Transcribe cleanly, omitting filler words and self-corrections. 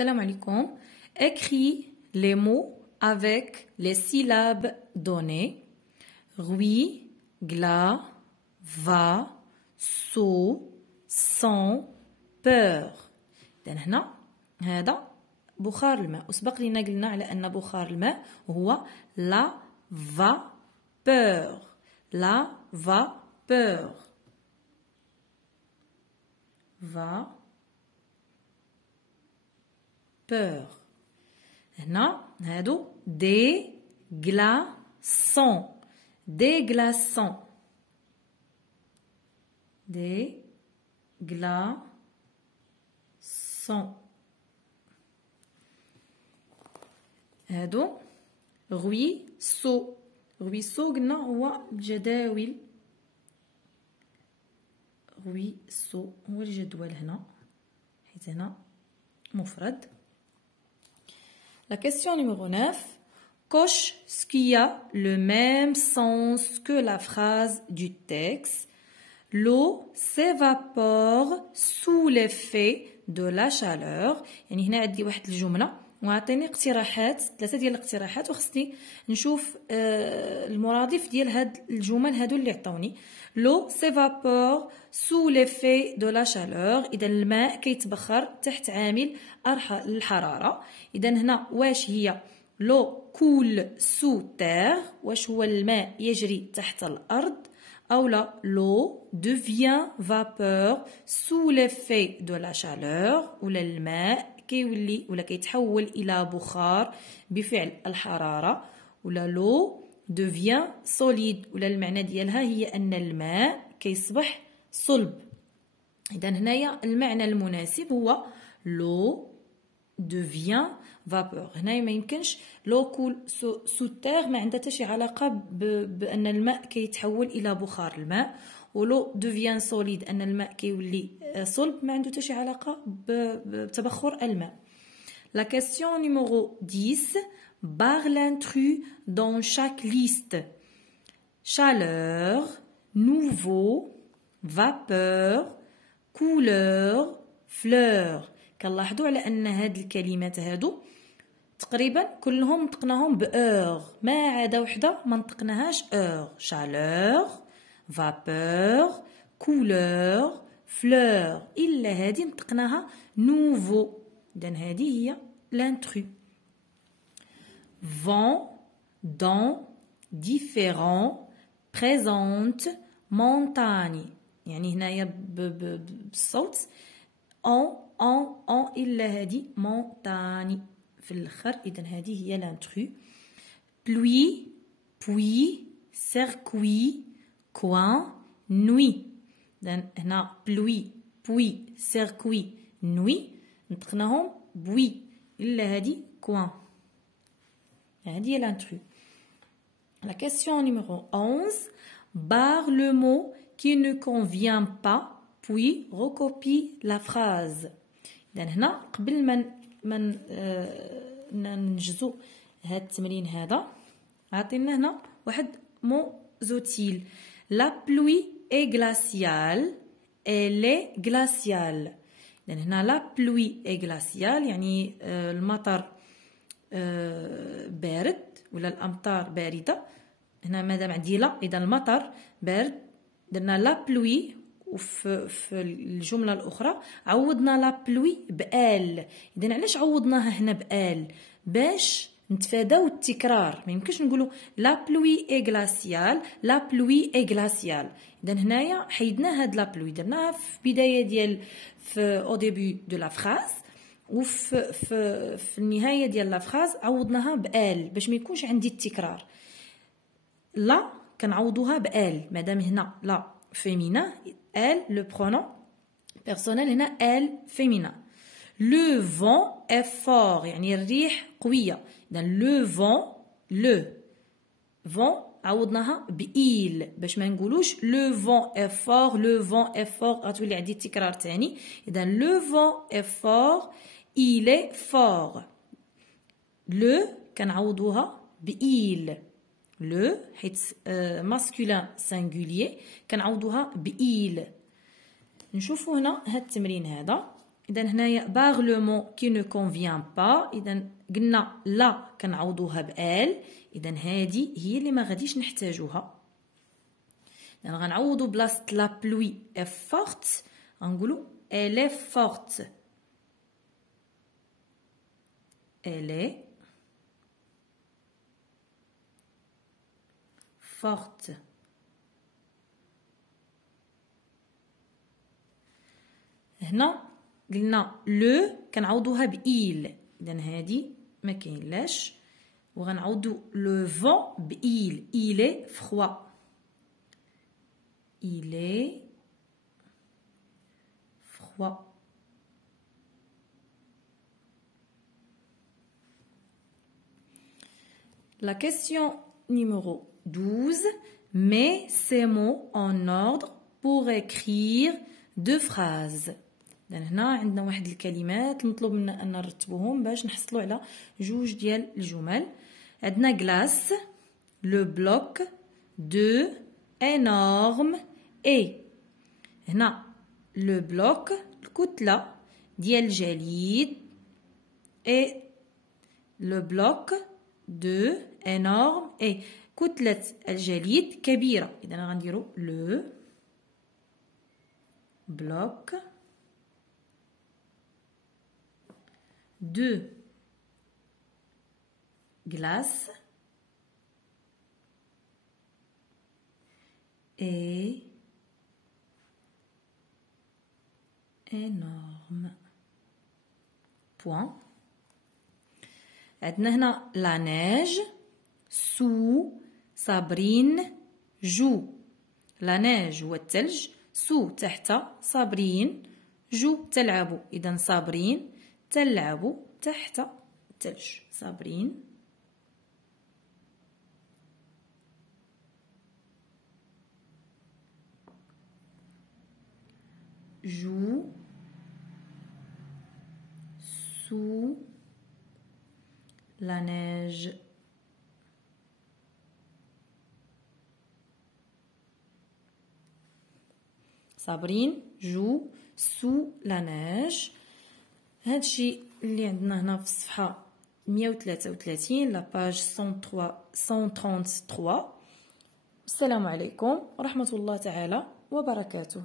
Salam alaikum. Écris les mots avec les syllabes données. Rui, glas, va, saut, sans, peur. إذن هنا هذا بخار الماء، وسبق لنا قلنا على أن بخار الماء هو la vapeur. La vapeur. Peur. هنا هادو des glaçons. Des glaçons. Des glaçons. هادو ruisseau. ruisseau قلنا هو الجداول. ruisseau هو الجدول هنا، حيت هنا مفرد. La question numéro 9. Coche ce qui a le même sens que la phrase du texte. L'eau s'évapore sous l'effet de la chaleur. يعني هنا عندي واحد الجملة وعطيني اقتراحات، 3 ديال الاقتراحات، وخصني نشوف المرادف ديال هاد الجمل هادو اللي عطاوني. L'eau s'évapore sous l'effet de la chaleur. إذا الماء كيتبخر تحت عامل الحرارة. إذا هنا واش هي l'eau coule sous terre، واش هو الماء يجري تحت الأرض، أو لا l'eau devient vapeur sous l'effet de la chaleur، ولا الماء كيولي ولا كيتحول إلى بخار بفعل الحرارة، ولا l'eau devient solide، ولا المعنى ديالها هي أن الماء كيصبح صلب. إذا هنايا المعنى المناسب هو l'eau devient vapeur. هنا ما يمكنش l'eau coule sous terre، ما عندها حتى شي علاقة بأن الماء كيتحول إلى بخار الماء، ولو devient solide أن الماء كيولي صلب ما عنده حتى شي علاقة بتبخر الماء. La question numéro 10. Barre l'intrus dans chaque liste. Chaleur, nouveau, vapeur, couleur, fleur. كنلاحظوا على أن هاد الكلمات هادو تقريبا كلهم نطقناهم بأور، ما عدا وحدة ما نطقناهاش أور. chaleur, vapeur, couleur, fleur. إلا هادي نطقناها nouveau. إذا هادي هي l'intrus. Vent, dans, différent, présente, montagne. يعني هنايا بالصوت en إلا هادي montagne في الآخر. إذا هادي هي l'intrus. Pluie, puis, circuit, coin, nuit. إذا هنا pluie, puis, circuit, nuit نطقناهم بوي، إلا هادي coin. هادي هي l'intrus. La question numéro 11. Barre le mot qui ne convient pas puis recopie la phrase. إذا هنا قبل ما ننجزو هاد التمرين هذا عطينا هنا واحد مو زوتيل. La pluie est glaciale. Elle est glaciale. إذا هنا la pluie est glaciale يعني المطر بارد ولا الأمطار باردة. هنا مادام عندي لا، إذا المطر بارد، درنا لا بلوي، وفي الجملة الأخرى عوضنا لا بلوي بآل. إذا علاش عوضناها هنا بآل؟ باش نتفاداو التكرار. ما يمكنش نقولوا لا بلوي اي غلاسيال، لا بلوي اي غلاسيال. إذا هنايا حيدنا هاد لا بلوي، درناها في بداية ديال في او ديبي دو لا فراز، وفي النهاية ديال لا فراز عوضناها بآل باش ما يكونش عندي التكرار. لا كنعوضوها بآل، مادام هنا لا فيمينا elle le pronom personnel هنا elle féminin. Le vent est fort يعني الريح قوية. إذا le vent عوضناها بإيل باش ما نقولوش le vent est fort le vent est fort غتولي عندي التكرار تاني. إذا le vent est fort il est fort. le كنعوضوها بإيل. le حيت masculin singulier كنعوضوها بإيل. نشوفوا هنا هاد التمرين هذا إذا هنايا باغ لو مون كي نو كونفيان با، إذا قلنا لا كنعوضوها بال، إذا هادي هي اللي ما غاديش نحتاجوها. إذا غنعوضو بلاصة لا بلوي est forte غنقولو elle est forte. Elle est forte. هنا قلنا لو كنعوضوها بإيل، إذا هادي ما كاينلاش، وغنعوضو لو فون بإيل. il est froid. il est froid. La question numéro 12. Mets ces mots en ordre pour écrire deux phrases. هنا عندنا واحد الكلمات المطلوب منا أن نرتبوهم باش نحصلوا على جوج ديال الجمل. عندنا glace, le bloc, deux, énorme et. هنا le bloc الكتلة ديال الجليد et le bloc de énorme et كتلة الجليد كبيرة. إذا غنديرو le bloc de glace est énorme. Point. عندنا هنا la neige sous صابرين جو. la neige هو الثلج، سو تحت، صابرين جو تلعبوا. إذا صابرين تلعبوا تحت الثلج. صابرين جو sous la neige. صابرين جو sous la neige. هادشي اللي عندنا هنا في الصفحة 133 لا باج 133. السلام عليكم ورحمة الله تعالى وبركاته.